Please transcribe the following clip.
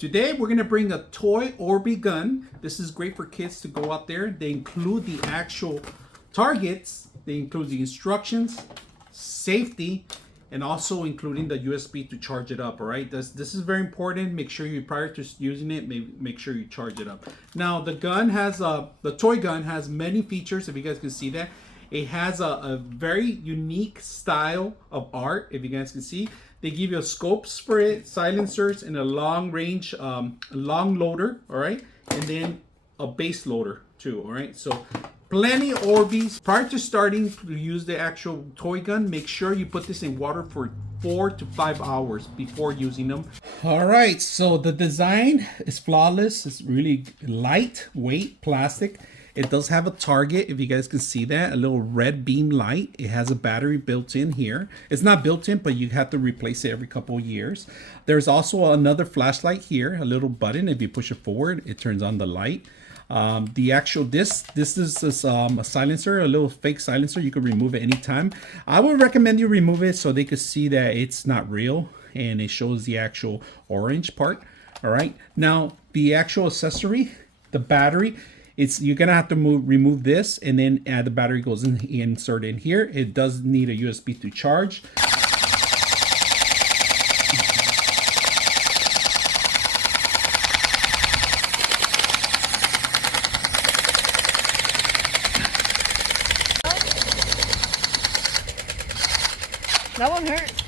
Today we're gonna bring a toy Orbi gun. This is great for kids to go out there. They include the actual targets, they include the instructions, safety, and also including the USB to charge it up. All right, this is very important. Make sure you, prior to using it, make sure you charge it up. Now the gun has the toy gun has many features. If you guys can see that, it has a very unique style of art. If you guys can see, they give you a scopes for it, silencers, and a long range, long loader. All right, and then a base loader too. All right, so plenty of Orbeez. Prior to starting to use the actual toy gun, make sure you put this in water for 4 to 5 hours before using them. All right, so the design is flawless. It's really lightweight plastic. It does have a target, if you guys can see that, a little red beam light. It has a battery built in here. It's not built in, but you have to replace it every couple of years. There's also another flashlight here, a little button. If you push it forward, it turns on the light. The actual this is a silencer, a little fake silencer. You can remove it anytime. I would recommend you remove it so they could see that it's not real and it shows the actual orange part. All right, now the actual accessory, the battery, you're gonna have to remove this, and then add the battery goes insert in here. It does need a USB to charge. That one hurt.